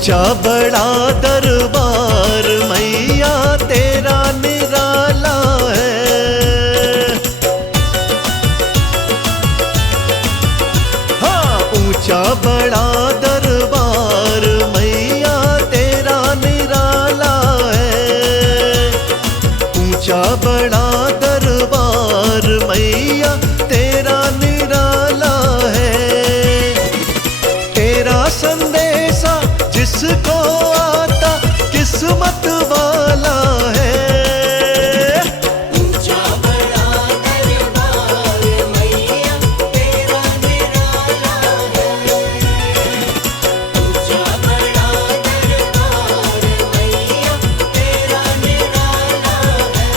ऊंचा बड़ा दरबार मैया तेरा निराला है। हाँ, ऊंचा बड़ा दरबार मैया तेरा निराला है। ऊंचा बड़ा दरबार मैया तेरा निराला है। तेरा संदेशा जिसको आता किस्मत वाला है। ऊंचा बड़ा दरबार मैया तेरा निराला है। ऊंचा बड़ा दरबार मैया तेरा निराला है।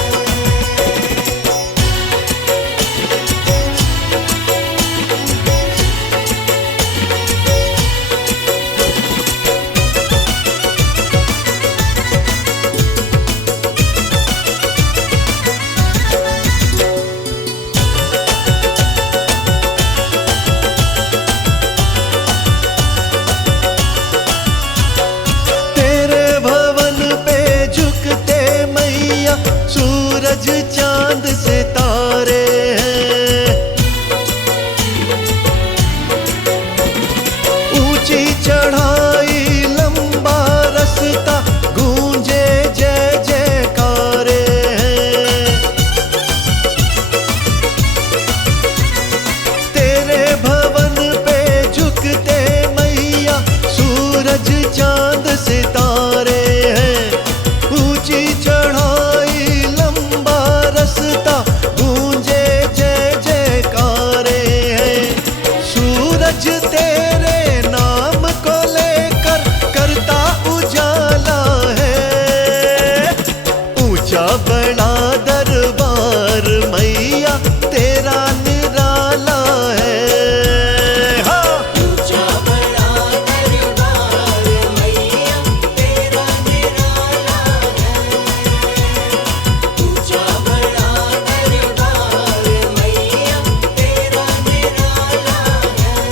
तेरे भवन पे झुकते मैया सूरज चांद सितारे हैं। ऊंची चढ़ाई लंबा रास्ता गूंजे जय जयकारे हैं। तेरे भवन पे झुकते मैया सूरज चांद सितारे हैं। ऊंची चढ़ाई लंबा रास्ता गूंजे जय जयकारे हैं। सूरज तेरे नाम को लेकर करता उजाला है। ऊंचा बड़ा दरबार मैया तेरा निराला है। हाँ। ऊंचा बड़ा दरबार मैया तेरा निराला है। ऊंचा बड़ा दरबार मैया तेरा निराला है।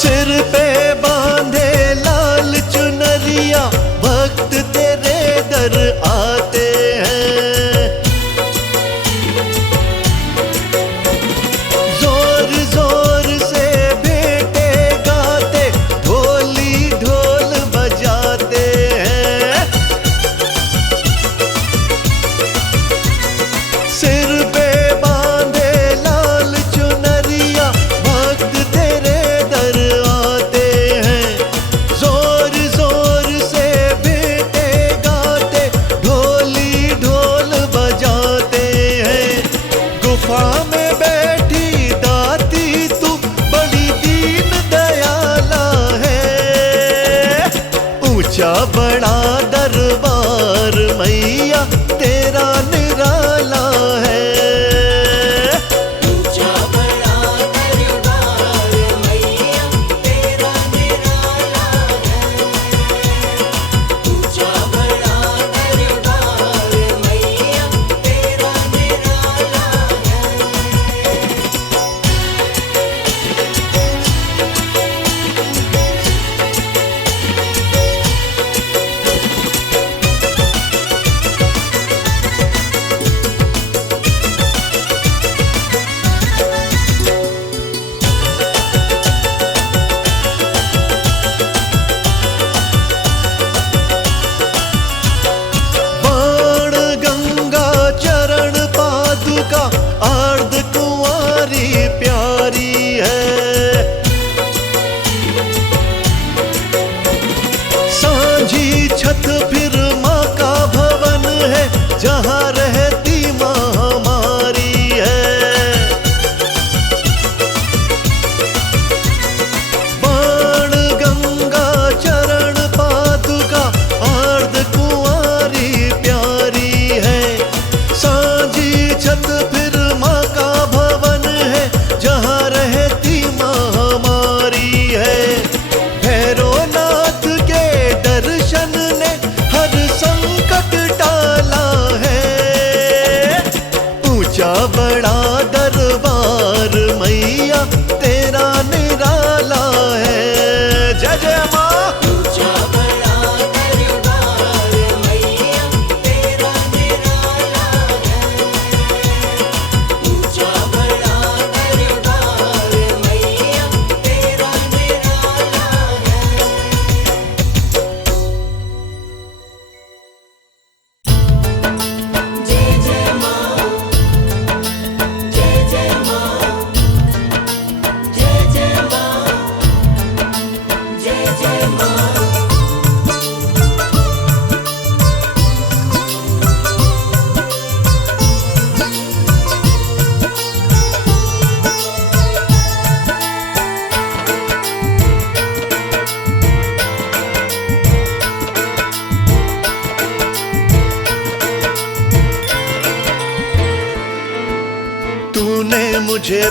सिर पे बांधे लाल चुनरिया भक्त तेरे दर आते हैं। जोर जोर से बेटे गाते ढोली ढोल बजाते हैं। सिर पे बांधे लाल चुनरिया भक्त तेरे दर आते हैं। जोर जोर से बेटे गाते ढोल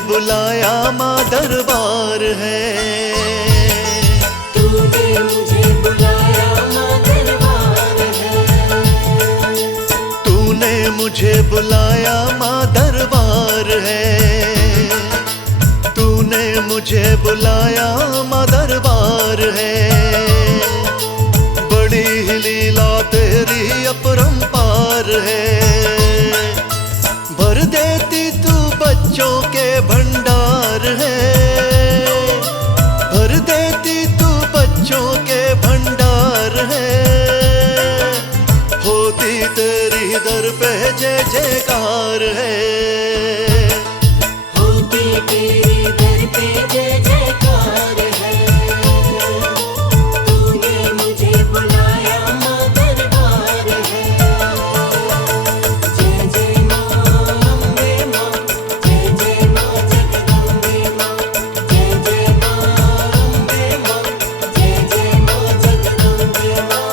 बुलाया माँ दरबार है। तूने मुझे बुलाया माँ दरबार है। तूने मुझे बुलाया माँ दरबार है। तूने मुझे बुलाया माँ दरबार है। बड़ी ही लीला तेरी अपरंपार है। भर देती तू बच्चों के भंडार है। भर देती तू बच्चों के भंडार है। होती तेरी दर पे जय जयकार है। होती तेरी दर पे जय जयकार है। तूने मुझे बुलाया माँ दरबार है। जय जय माँ अम्बे माँ, जय जय माँ जगदम्बे माँ, जय जय माँ अम्बे माँ, जय जय माँ जगदम्बे माँ।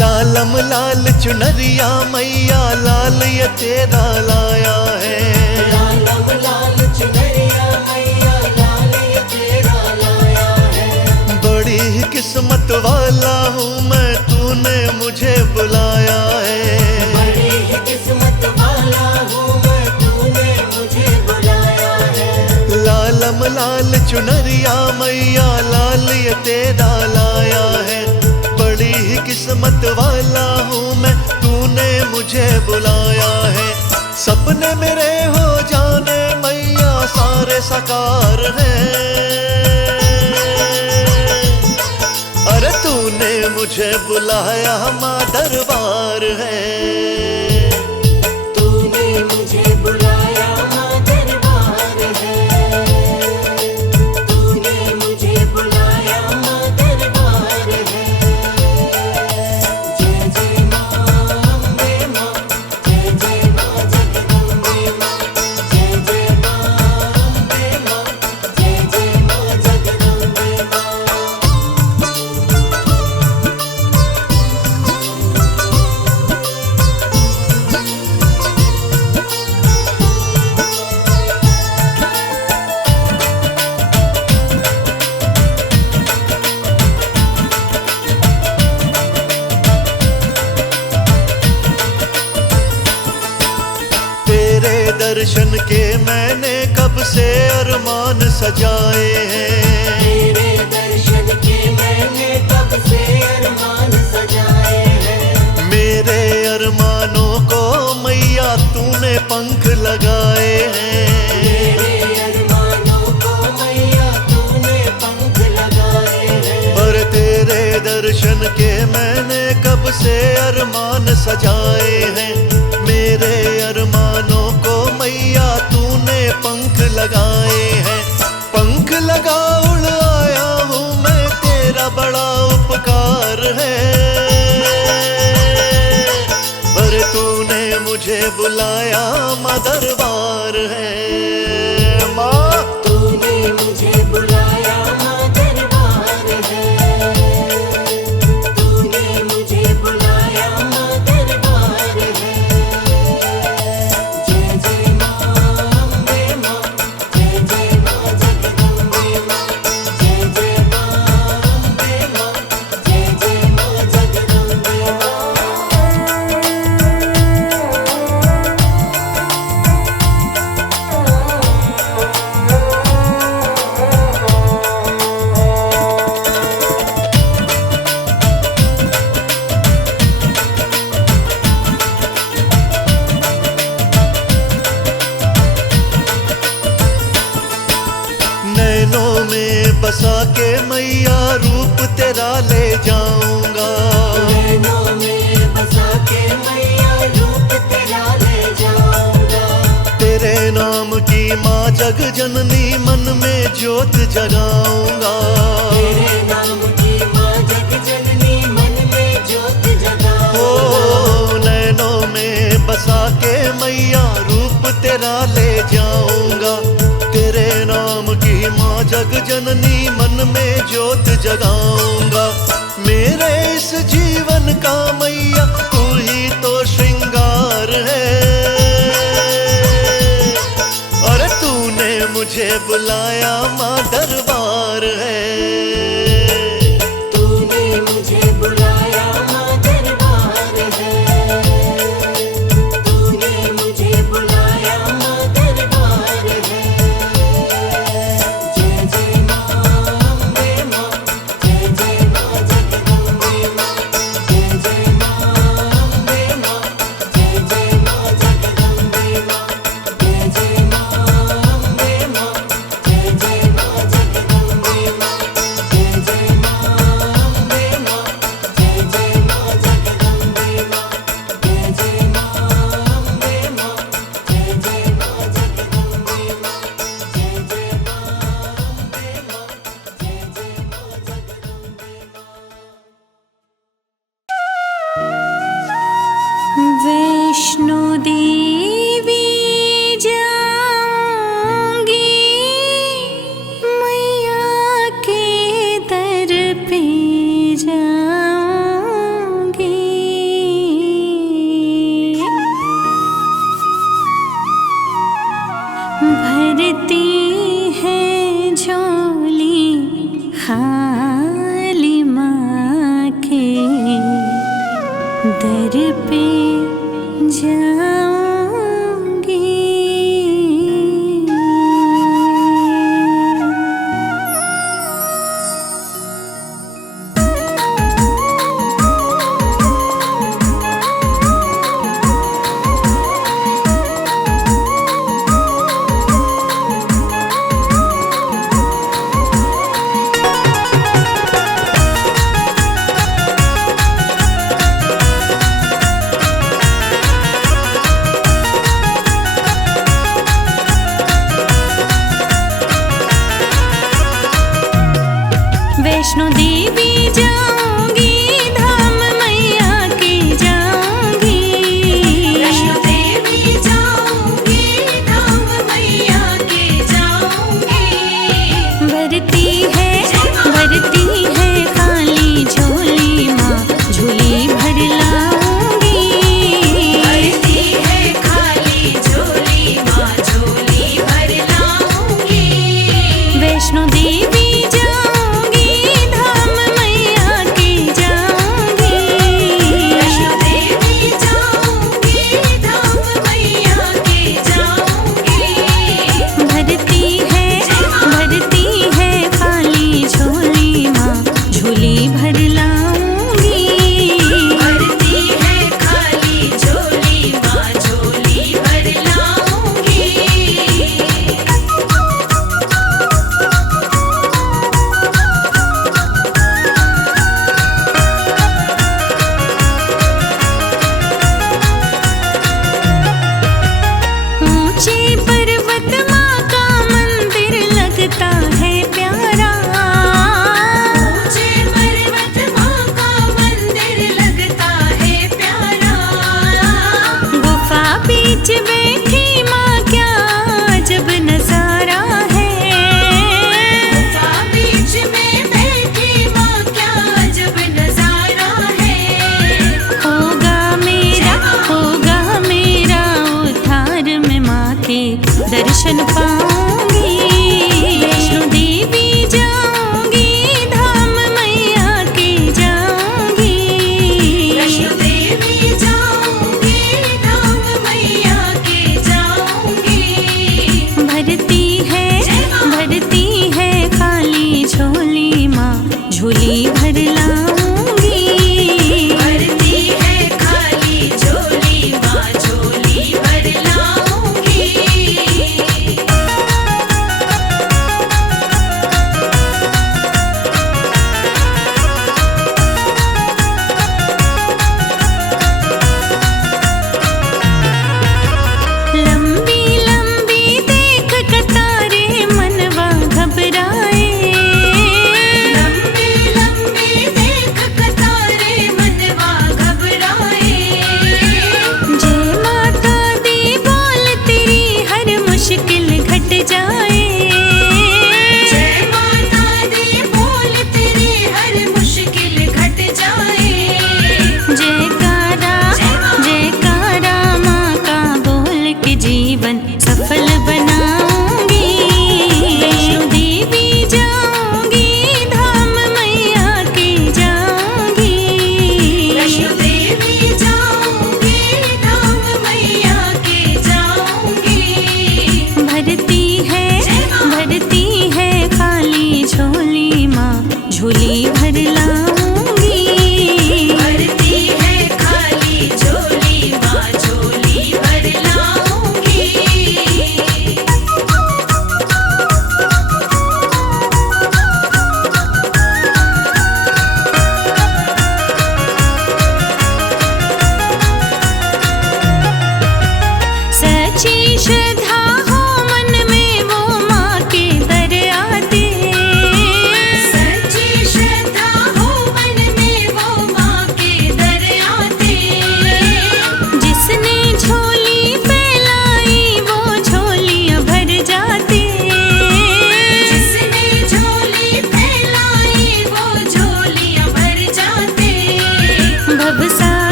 लालम लाल चुनरिया मैया लाल ये तेरा लाया है। लालम लाल चुनरिया मैया लाल ये तेरा लाया है। बड़ी ही किस्मत वाला हूँ मैं, तूने मुझे बुलाया है। बड़ी ही किस्मत वाला हूँ मैं, तूने मुझे बुलाया है। लालम लाल चुनरिया मैया लाल ये तेरा लाया है। बड़ी ही किस्मत वाला हूँ मैं, तूने मुझे बुलाया है। सपने मेरे हो जाने मैया सारे साकार हैं। अरे तूने मुझे बुलाया माँ दरबार है। तूने मुझे बुलाया माँ दरबार है। तूने मुझे बुलाया माँ दरबार है। जय जय माँ अम्बे माँ, जय जय माँ जगदम्बे माँ, जय जय माँ अम्बे माँ, जय जय माँ जगदम्बे माँ। तेरे दर्शन के मैंने कब से अरमान सजाए हैं। तेरे दर्शन के मैंने कब से अरमान सजाए हैं। मेरे अरमानों को मैया तूने पंख लगाए हैं। मेरे अरमानों को मैया तूने पंख लगाए हैं। पर तेरे दर्शन के मैंने कब से अरमान सजाए हैं। मेरे अरमानों को मैया तूने पंख लगाए हैं। पंख लगा उड़ आया हूँ मैं, तेरा बड़ा उपकार है। पर तूने मुझे बुलाया माँ दरबार है। माँ तूने मुझे बुलाया माँ दरबार है। तूने मुझे बुलाया माँ दरबार है। जय जय माँ अम्बे माँ, जय जय माँ जगदम्बे माँ, जय जय माँ अम्बे माँ, जय जय माँ जगदम्बे माँ। नैनों में बसा के मैया रूप तेरा ले जाऊंगा। नैनों में बसा के मैया रूप तेरा ले जाऊंगा। तेरे नाम की माँ जग जननी मन में ज्योत जगाऊंगा। तेरे नाम की माँ जग जननी मन में ज्योत ज्योत जगाऊंगा। मेरे इस जीवन का मैया तू ही तो श्रृंगार है। अरे तूने मुझे बुलाया माँ दरबार है। तूने मुझे बुलाया माँ दरबार है। तूने मुझे बुलाया माँ दरबार है। जय जय माँ अम्बे माँ, जय जय माँ जगदम्बे माँ, जय जय माँ अम्बे माँ, जय जय माँ जगदम्बे माँ, जय जय माँ अम्बे माँ, जय जय माँ जगदम्बे माँ, जय जय माँ अम्बे माँ, जय जय माँ जगदम्बे माँ, जय जय माँ अम्बे माँ, जय जय माँ जगदम्बे माँ, जय जय माँ अम्बे माँ, जय जय माँ जगदम्बे माँ। वैष्णो देवी जाऊंगी, मैया के दर पे जाऊंगी। भरती है झोली खाली माँ के दर पे जाऊंगी।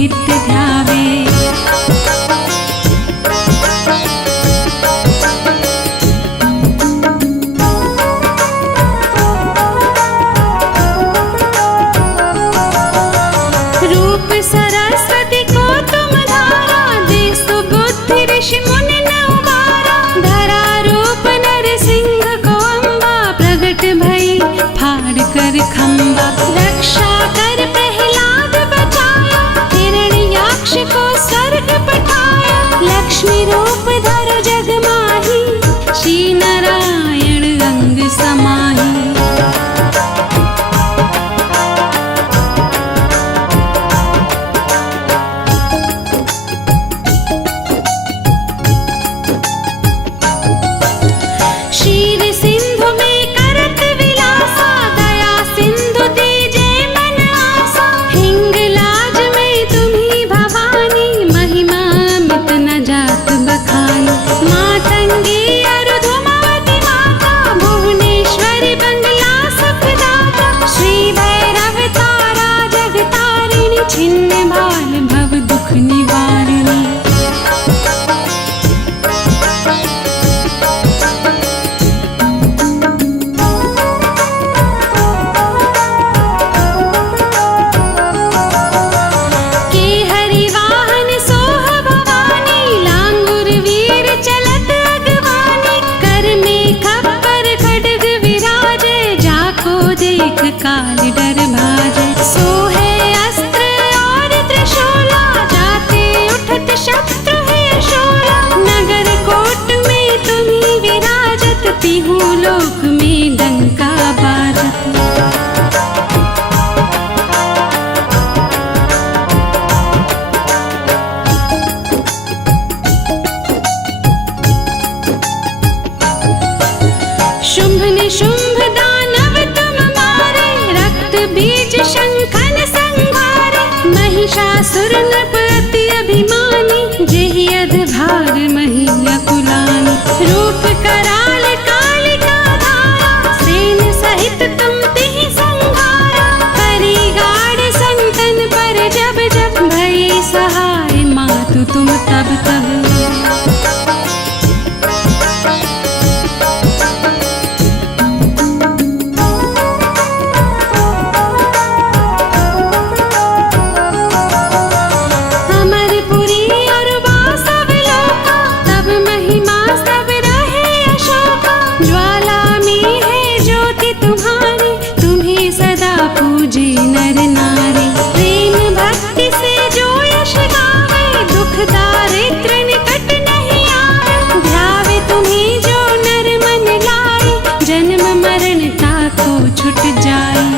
नित्य ध्यावे। रूप सरस्वती को तुम धारा, दे सुबुद्धि ऋषि मुनि न उबारा। धरा रूप नरसिंह को अम्बा, प्रगट भई फाड़ कर खम्बा। रक्षा कर प्रहलाद बचाया, हिरण्याक्ष को स्वर्ग पठाया। लक्ष्मी रूप धर जग माही, श्री नारायण अंग समाही। क्षीर सिंधु में करत विलासा, दया सिंधु दीजे मन आसा। हिंगलाज में तुम्ही भवानी, महिमा अमित न जात बखानी। मातंगी अरुधुमवती माता, भुवनेश्वरी बंगला सुखदाता। श्री भैरव तारा जगतारिणी, छिन्न भाल भव दुख निवारिणी। के हरि वाहन सोह भवानी, लांगुर वीर चलत अगवानी। कर में खप्पर खड्ग विराजे, जाको देख काल डर भाजे। सोहे अस्त्र और त्रिशूला, जाते उठत शत्रु है शोला। नगर कोट में तुम्ही विराजत, तिहु लोक में डंका बाजत। शुंभ निशुंभ दानव तुम मारे, रक्त बीज शंखन संहारे। महिषासुर नृप अति अभिमानी, जेहि अधभाग मही अकुलानी। रूप कराल कालिका धारा, सेन सहित तुम तिहि संहारा। परिगाड़ संतन पर जब जब, भई सहाय मातु तुम तब तब। अमरपुरी और वासव लोका, तब महिमा सब रहे अशोका। ज्वाला में है ज्योति तुम्हारी, तुम्हें सदा पूजे नर नारी। प्रेम भक्ति से जो यश गावे, दुख दारिद्र निकट नहीं आवे। ध्यावे तुम्हें जो नर मन लाए, जन्म मरण ताको छुट जाए।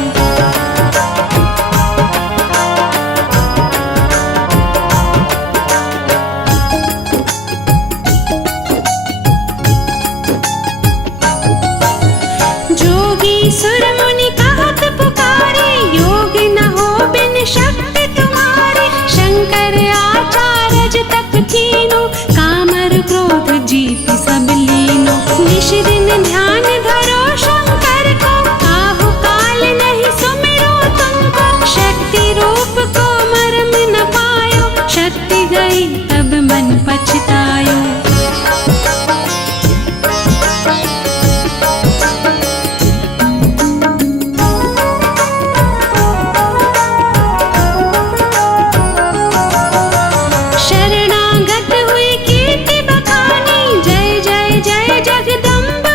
जोगी सुर मुनि कहत पुकारे, योग न हो बिन शक्ति तुम्हारी। शंकर आचार्य तप कीनो, कामर क्रोध जीत सब लीनो। निश दिन ध्यान धरो शंकर को, काहू काल नहीं सुमिरो तुमको। शक्ति रूप को मर्म न पायो, शक्ति गई तब मन पछतायो। शरणागत हुई कीर्ति बखानी, जय जय जय जगदम्ब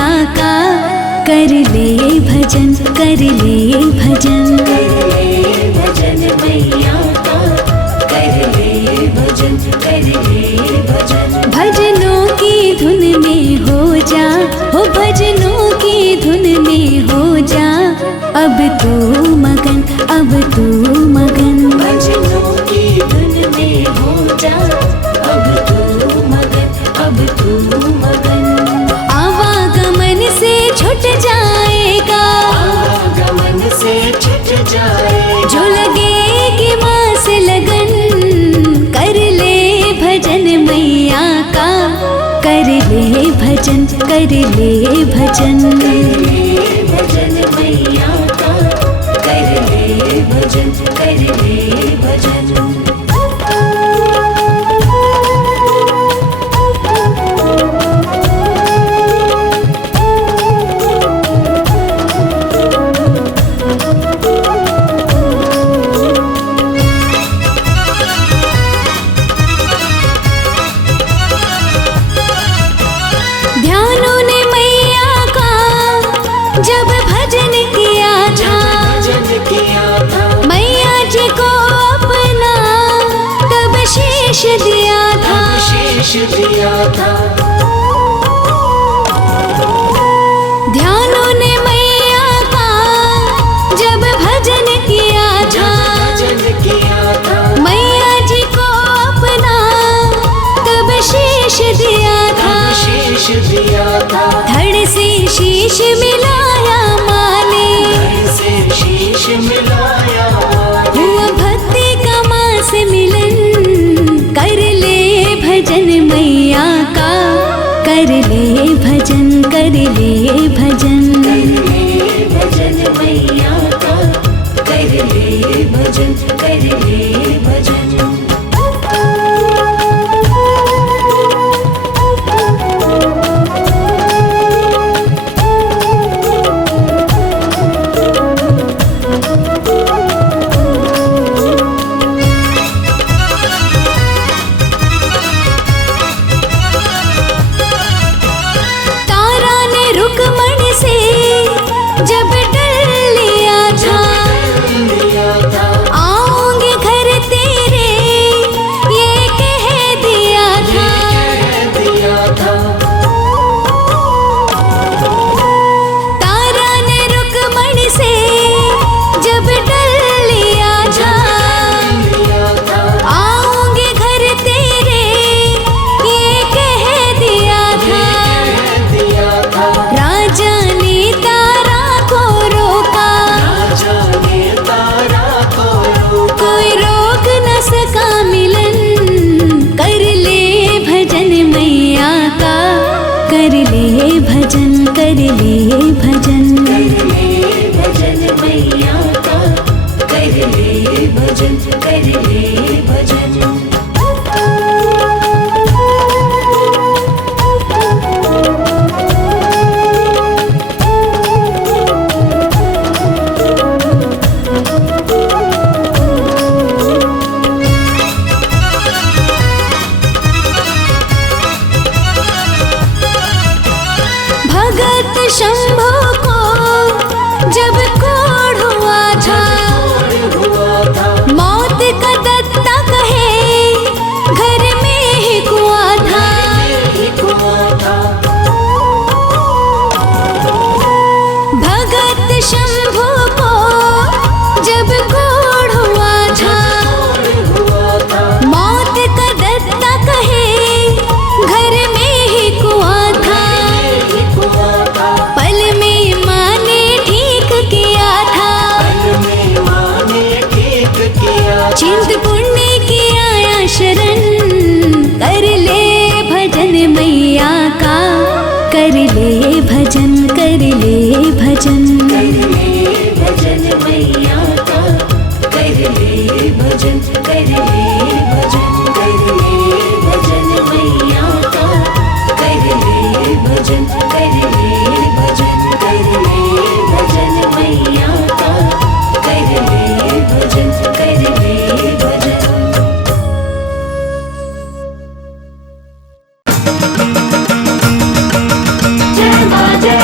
मैया का, कर ले भजन, कर ले भजन। कर ले भजन मैया का, कर ले भजन, कर ले भजन। भजनों की धुन में हो जा, हो भजनों की धुन में हो जा, अब तू मगन, अब तू मगन। भजनों की धुन में हो जा, अब तू मगन, अब तू मगन। आवागमन से छूट जाएगा, आवागमन से छूट जाएगा, जो लगेगी माँ से लगन। कर ले भजन मैया का, कर ले भजन, कर ले भजन। कर ले भजन मैया का, कर ले भजन, कर ले भजन। ध्यानों ने मैया का जब भजन किया था, भजन किया था, मैया जी को अपना तब शीश दिया था। शेष दिया था। ध्यानों ने मैया का जब भजन किया था, भजन किया था, मैया जी को अपना तब शीश दिया था। शेष दिया था। धड़ से शीश मिलाया माने, धड़ से शीश मिलाया, हुआ भक्ति का माँ से मिलन। कर ले भजन मैया का, कर ले भजन, कर ले भजन। कर ले भजन मैया का, कर ले भजन, कर ले भजन। तारा ने रुकमणी से जब डर लिया था, लिया था, आऊंगी घर तेरे ये कह दिया था। कह दिया था। तारा ने रुकमणी से जब डर लिया था, लिया था, आऊंगी घर तेरे ये कह दिया था। कह दिया था। राजा ने तारा को रोका, राजा ने तारा को रोका, कोई रोक न सका मिलन। कर ले भजन मैया का, कर ले भजन, कर ले भजन। कर ले भजन मैया का, कर ले भजन, कर ले भजन। भगत शंभो को जब कोढ़ हुआ था, हुआ था, मौत का दत्ता कहे घर में ही कुआं था। हुआ था, भगत शंभो को जब कोढ़ हुआ था, हुआ था, मौत का दत्ता कहे घर में ही कुआं था। हुआ था। पल में माँ ने ठीक किया था, पल में माँ ने ठीक किया, चिंतपूर्णी की आया शरण। कर ले भजन मैया का, कर ले भजन, कर ले भजन। कर ले भजन मैया का, कर ले भजन, कर ले भजन। कर ले भजन मैया का, कर ले भजन, कर ले भजन। कर ले भजन मैया का, कर ले भजन, कर ले भजन। जय माँ जय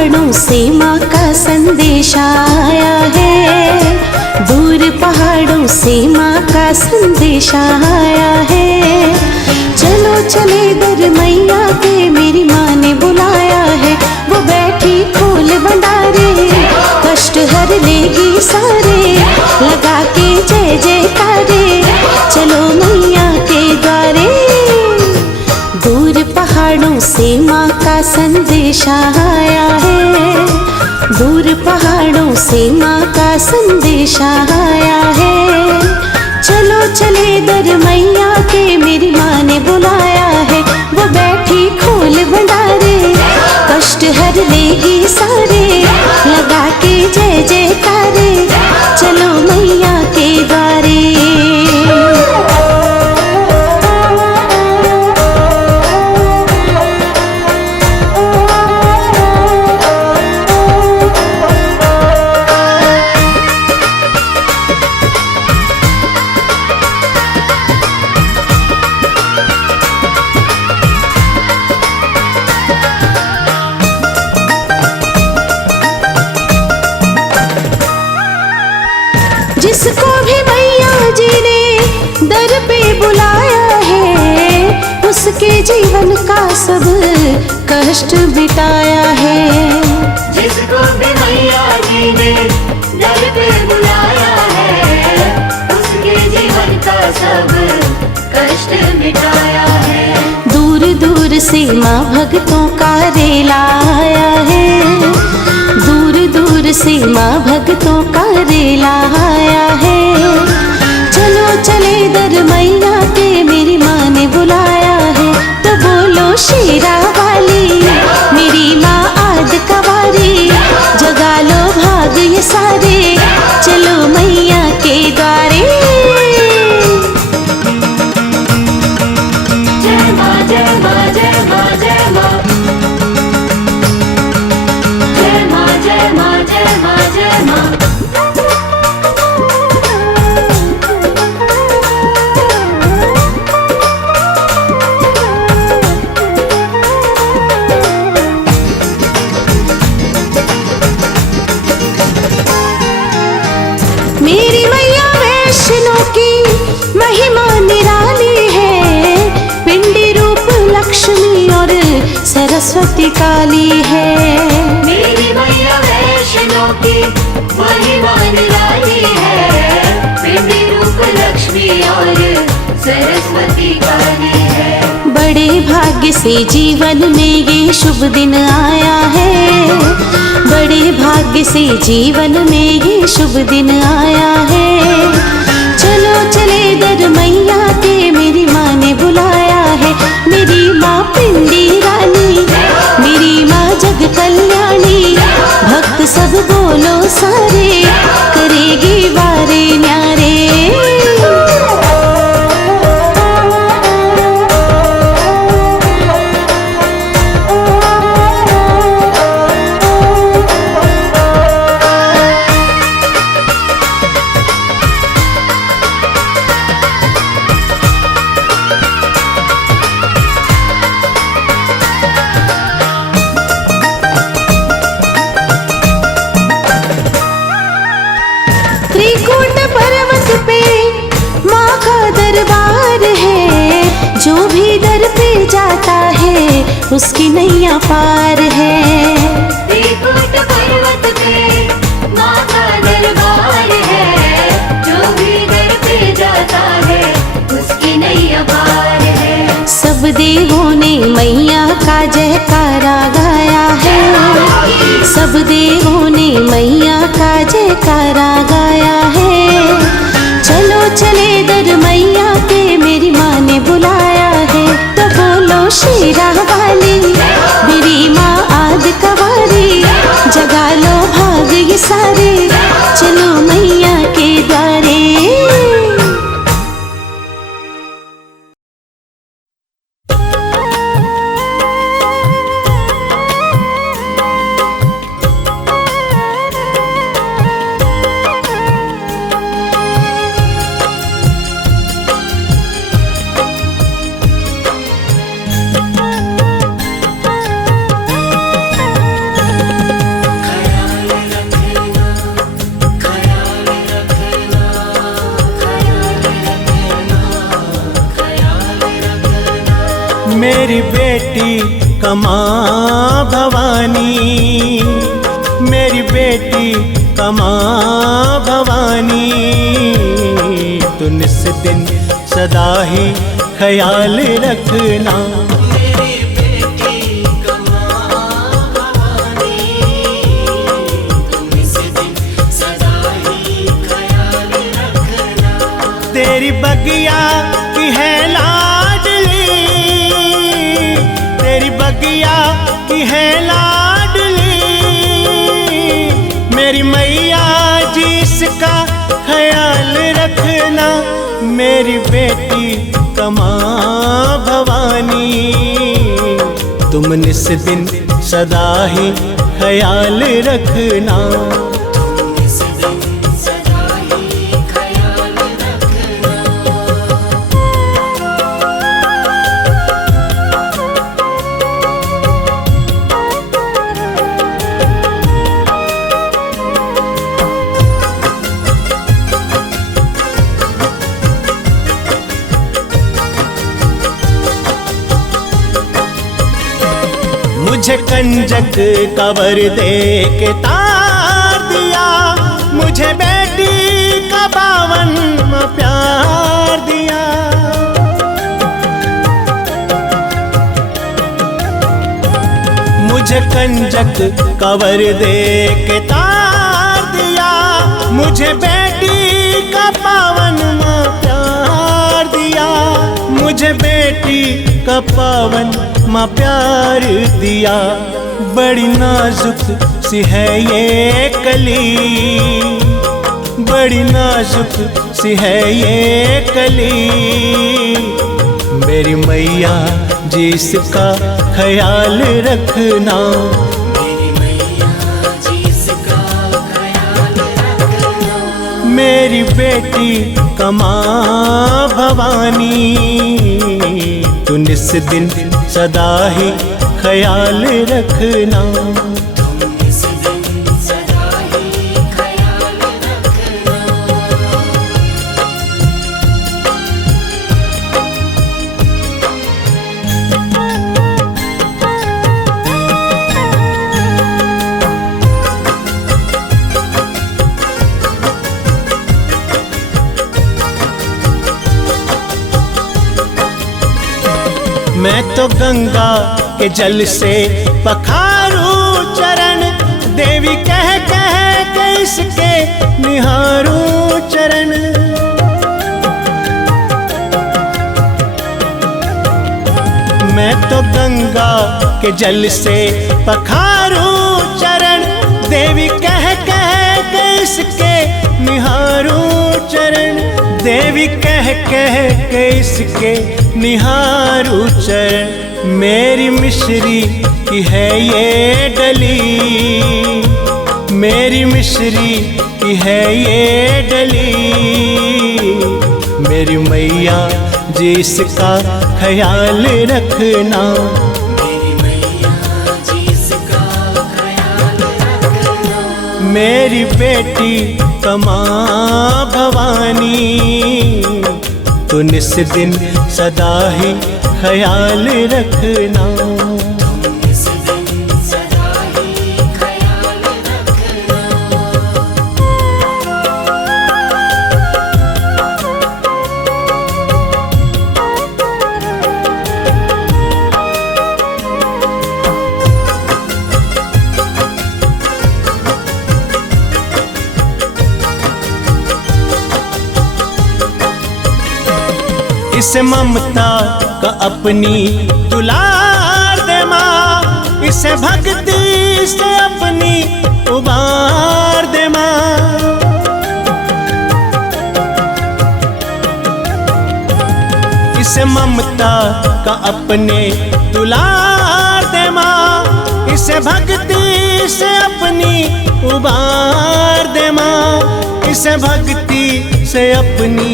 पहाड़ों से माँ का संदेश आया है, दूर पहाड़ों से माँ का संदेश आया है। चलो चले दर मैया के, मेरी माँ ने बुलाया है। वो बैठी खोल भंडारे, कष्ट हर लेगी सारे, लगा के जय जयकारे, चलो मैया के द्वारे। दूर पहाड़ों से माँ का संदेश आया है, दूर पहाड़ों से माँ का संदेश आया है। चलो चले दर मैया के, मेरी माँ ने बुलाया है। वो बैठी खोल भंडारे, कष्ट हर लेगी सारे, लगा के जय जयकारे, चलो मैया के द्वारे। जिसको भी मैया जी ने दर पे बुलाया है, उसके जीवन का सब कष्ट मिटाया है। जिसको भी मैया जी ने दर पे बुलाया है, उसके जीवन का सब कष्ट मिटाया है। दूर दूर से माँ भक्तों का रेला आया है, दूर दूर से माँ भक्तों का रेला आया है। चलो चले दर मैया के, मेरी माँ ने बुलाया है। तो बोलो शेरा वाली, मेरी माँ आद कवारी, जगा लो भाग ये सारे, चलो मैया के द्वारे। जय माँ जय माँ जय माँ जय माँ, जय माँ जय माँ जय माँ जय माँ। मेरी मैया वैष्णो की महिमा निराली है, पिंडी रूप लक्ष्मी और सरस्वती काली है। मेरी मैया वैष्णो की महिमा निराली है, पिंडी रूप लक्ष्मी और सरस्वती काली है। बड़े भाग्य से जीवन में ये शुभ दिन आया है, बड़े भाग्य से जीवन में ये शुभ दिन आया है। चलो चले दर मैया के, मेरी माँ ने बुलाया है। मेरी माँ पिंडी रानी, मेरी माँ जग कल्याणी, भक्त सब बोलो सारे, करेगी वारे न्यारे। त्रिकूट पर्वत पे माँ का दरबार है, जो भी दर पे जाता है उसकी नैया पार है। त्रिकूट पर्वत पे माँ का दरबार है, जो भी दर पे जाता है उसकी नैया पार है। सब देवों ने मैया का जयकारा गाया है, सब देवों ने मैया का जयकारा गाया है। चलो चले दर मैया के, मेरी माँ ने बुलाया है। तो बोलो शेरा वाली, मेरी माँ आद कवारी, जगा लो भाग ये सारे, चलो मैया के द्वारे। मेरी बेटी कमा भवानी, मेरी बेटी कमा भवानी, तू निस दिन सदा ही ख्याल रखना। मेरी बेटी कमा भवानी, तुम इस दिन सदा ही ख्याल रखना। तेरी बगिया की है लाडली, तेरी बगिया की है लाडली, मेरी मैया जी इसका ख्याल रखना। मेरी बेटी कमा भवानी, तुम निस दिन सदा ही ख्याल रखना। तुम इस दिन सदा ही ख्याल रखना। मुझे कंजक कवर दे के तार दिया, मुझे बेटी का 52वां प्यार दिया। मुझे कंजक कवर दे के तार दिया, मुझे बेटी का 52वां प्यार दिया, मुझे बेटी का 52वां प्यार दिया। बड़ी नाजुक सी है ये कली, बड़ी नाजुक सी है ये कली, मेरी मैया जी इसका ख्याल रखना। मेरी मैया जी इसका ख्याल रखना। मेरी बेटी कमा भवानी, तू निस दिन सदा ही ख्याल रखना। तुम इस दिन सदा ही ख्याल रखना। मैं तो गंगा के जल से पखारूं चरण, देवी कह कह के इसके निहारूं चरण। मैं तो गंगा के जल से पखारूं चरण, देवी कह कह के इसके निहारूं चरण, देवी कह कह के इसके निहारूं चरण। मेरी मिश्री की है ये डली, मेरी मिश्री की है ये डली, मेरी मैया जी इसका ख्याल रखना। मेरी मैया जी इसका ख्याल रखना। मेरी बेटी कमा भवानी, तू निस दिन सदा ही ख्याल रखना। तुम इस दिन सदा ही ख्याल रखना। इस ममता का अपनी दुलार दे माँ, इसे भक्ति से अपनी उबार दे माँ। इस ममता का अपने दुलार दे माँ, इसे भक्ति से अपनी उबार दे माँ, इसे भक्ति से अपनी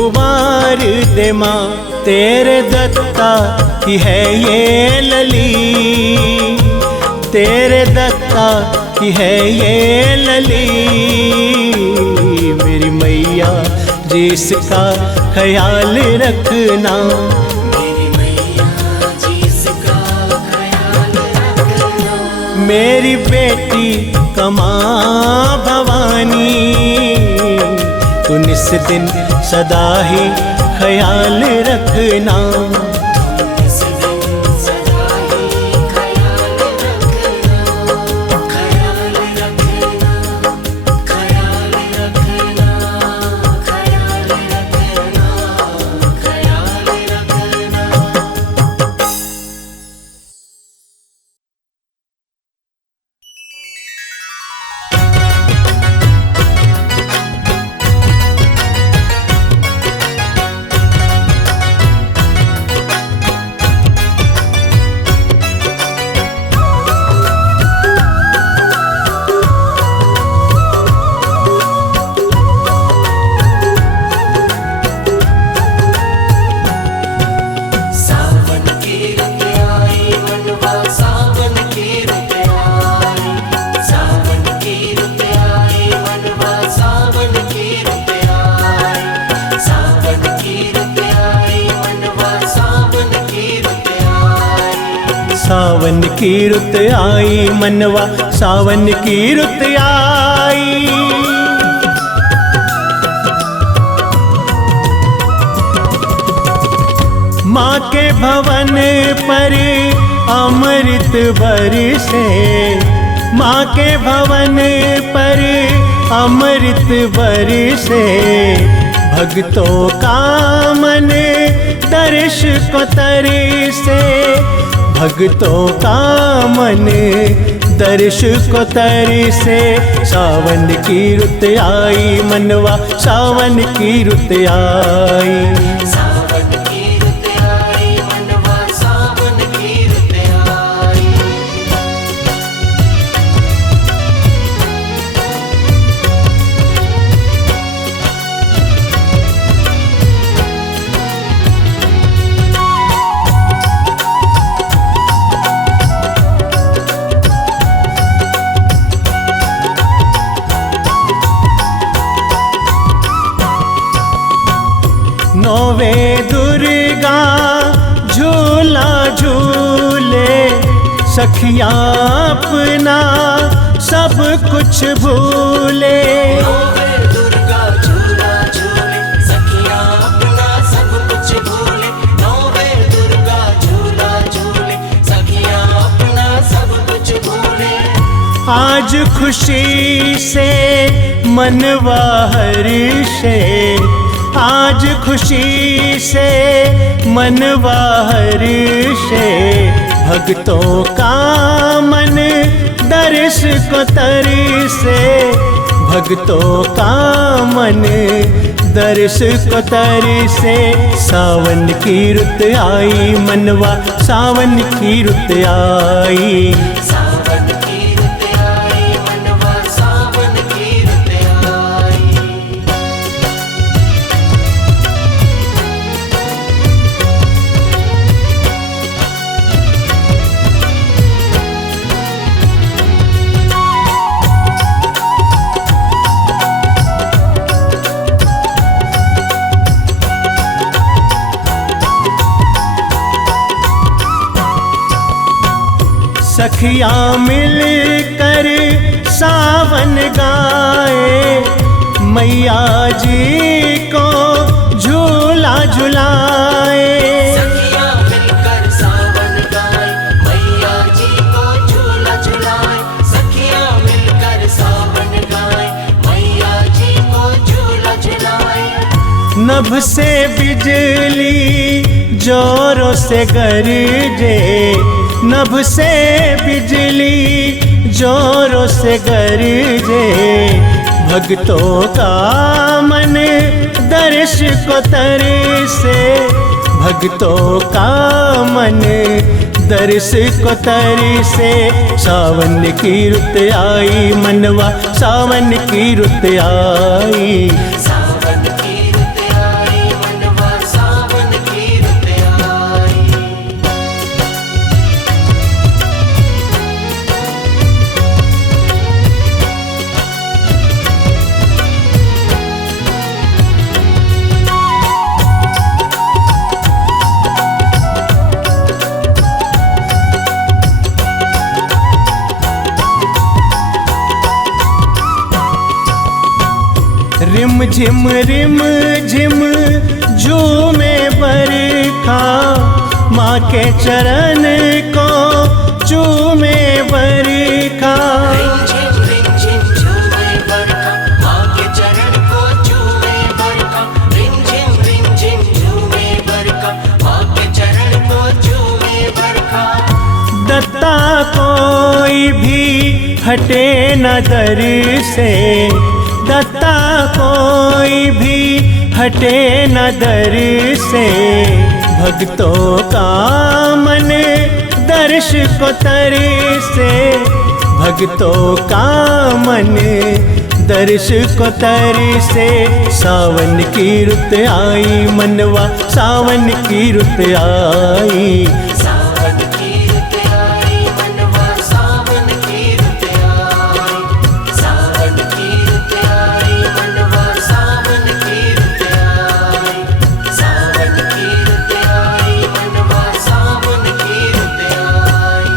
उबार दे माँ। तेरे दत्ता की है ये लली, तेरे दत्ता की है ये लली, मेरी मैया जी इसका ख्याल रखना। मेरी मैया जी मेरी बेटी कमा भवानी, तू निस दिन सदा ही ख्याल रखना। इस दिन सदा ही ख्याल रखना, ख्याल रखना, ख्याल रखना, ख्याल रखना, ख्याल रखना। सावन की रुत आई मनवा, सावन की रुत आई, सावन की रुत आई मनवा, सावन की रुत आई, सावन की रुत आई मनवा, सावन की रुत आई। सावन की रुत आई मनवा, सावन की रुत आई। माँ के भवन पर अमृत बरसे, माँ के भवन पर अमृत बरसे। भक्तों का मन दर्श को तरसे, भक्तों का मन दर्श को तरसे। सावन की रुत आई मनवा, सावन की रुत आई। सावन की रुत आई मनवा, सावन की रुत आई। नौवे दुर्गा झूला झूले, सखियाँ अपना सब कुछ भूले। नौवे दुर्गा झूला झूले, सखियाँ अपना सब कुछ भूले। नौवे दुर्गा झूला झूले, सखियाँ अपना सब कुछ भूले। आज खुशी से मनवा हर्षे, आज खुशी से मनवा हर्षे। भक्तों का मन दर्श को तरसे, भक्तों का मन दर्श को तरसे। सावन की रुत आई मनवा, सावन की रुत आई। सावन की रुत आई मनवा, सावन की रुत आई। सखियाँ मिलकर सावन गाए, मैया जी को झूला झुलाए। सखियाँ मिलकर सावन गाए, मैया जी को झूला झुलाए। सखियाँ मिलकर सावन गाए, मैया जी को झूला झुलाए। नभ से बिजली जोरों से गरजे, नभ से बिजली जोरों से गरजे। भक्तों का मन दर्श को तरसे, भक्तों का मन दर्श को तरसे। सावन की रुत आई मनवा, सावन की रुत आई। सावन की रुत आई मनवा, सावन की रुत आई। रिम झिम झिम झूमे बरखा, माँ के चरण को चूमे बरखा। रिमझिम झूमे बरखा, माँ के चरण को चूमे बरखा। रिमझिम झूमे बरखा, माँ के चरण को चूमे बरखा। दत्ता कोई भी हटे न दर से, दत्ता कोई भी हटे न दर से। भक्तों का मन दर्श को तरे से, भक्तों का मन दर्श को तरे से। सावन की रुत आई मनवा, सावन की रुत आई। सावन की रुत आई मनवा, सावन की रुत आई। सावन की रुत आई मनवा, सावन की रुत आई। सावन की रुत आई मनवा, सावन की रुत आई।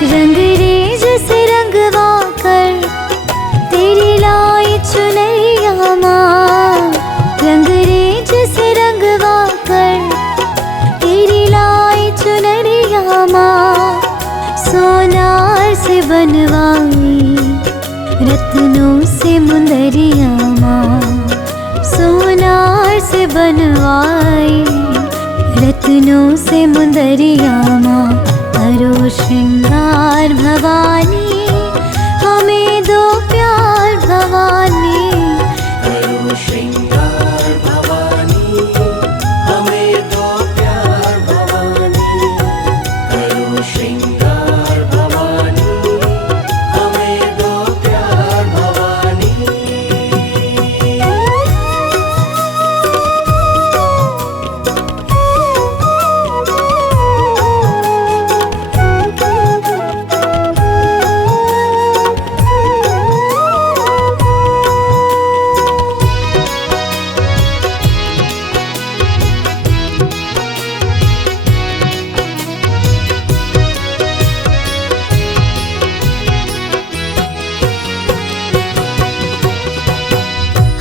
रंगरेज से रंगवा कर तेरी लाई चुनरिया माँ, रंगरेज से रंगवा कर तेरी लाई चुनरिया माँ, सोनार से बनवाई रत्नों से मुंदरिया माँ, सोनार से बनवाई रत्नों से मुंदरिया माँ। करो श्रृंगार भवानी हमें दो प्यार भवानी, करो श्रृंगार भवानी हमें दो प्यार भवानी, करो श्रृंगार भवानी हमें दो प्यार भवानी।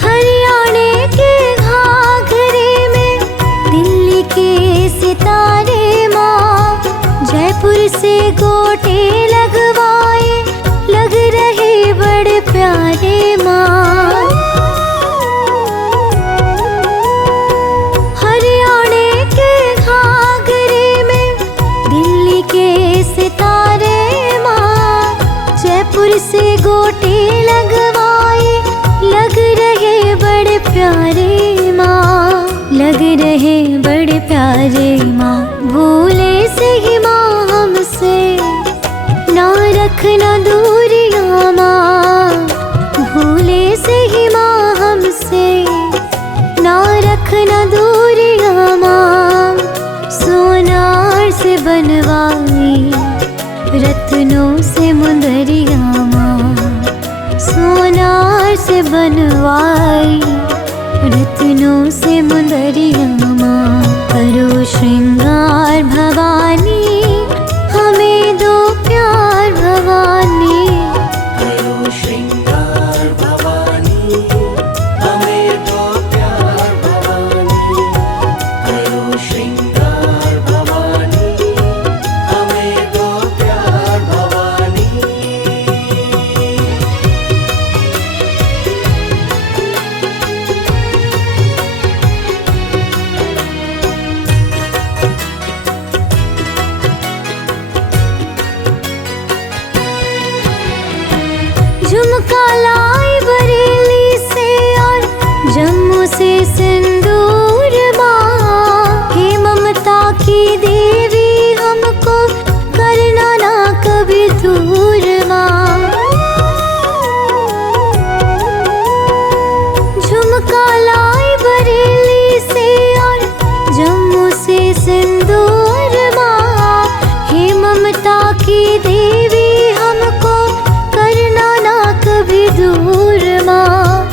हरियाणे के घाघरे में दिल्ली के सितारे माँ, जयपुर से गोटे लगवाए लग रहे बड़े प्यारे माँ। हरियाणे के घाघरे में दिल्ली के सितारे माँ, जयपुर से गोटे लगवाए लग रहे बड़े प्यारे माँ, लग रहे बड़े प्यारे माँ। भूले से ही माँ हमसे ना रखना दूरियाँ माँ, भूले से ही माँ हमसे ना रखना दूरियाँ माँ, सोनार से बनवाई रत्नों से मुंदरिया माँ, सोनार से बनवाई रत्नों से मुंदरिया माँ। करो श्रृंगार भवानी हमें दो प्यार भवानी, करो श्रृंगार भवानी हमें दो प्यार भवानी, करो श्रृंगार भवानी हमें दो प्यार भवानी। झुमका लाई बरेली से और जम्मू से सिंदूर माँ, हे ममता की देवी हमको करना ना कभी दूर माँ। झुमका लाई बरेली से और जम्मू से सिंदूर माँ, हे ममता की देवी हमको करना ना कभी दूर माँ,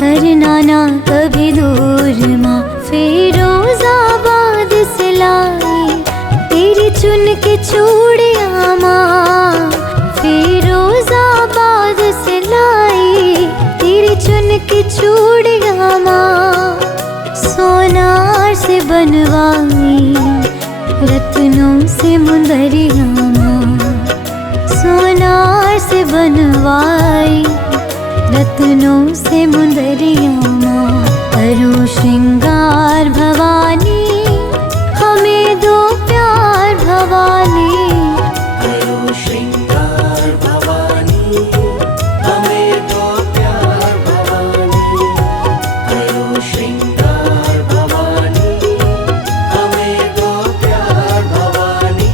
करना ना कभी दूर माँ। फिरोजाबाद से लाई तेरी चुन के चूड़ियाँ माँ, फिरोजाबाद से लाई तेरी चुन के चूड़ियाँ माँ, सोनार से बनवाई रत्नों से मुंदरिया माँ, सोनार से बनवाई रत्नों से मुंदरिया माँ। करो श्रृंगार भवानी हमें दो प्यार भवानी, करो श्रृंगार भवानी हमें दो प्यार भवानी, करो श्रृंगार भवानी हमें दो प्यार भवानी।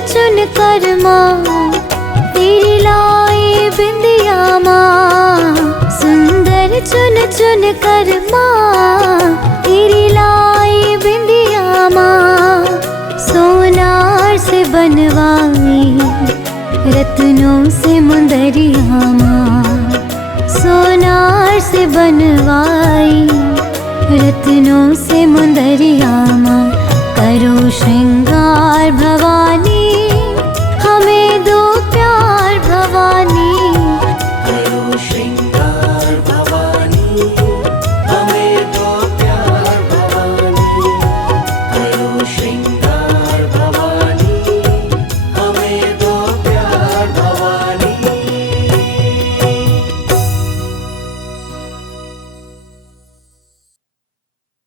चुन कर माँ तेरी लाई बिंदिया माँ। सुंदर चुन चुन कर माँ तेरी लाई बिंदिया माँ। सोनार से बनवाई रत्नों से मुंदरिया माँ। सोनार से बनवाई रत्नों से मुंदरिया माँ। करो श्रृंगार भवानी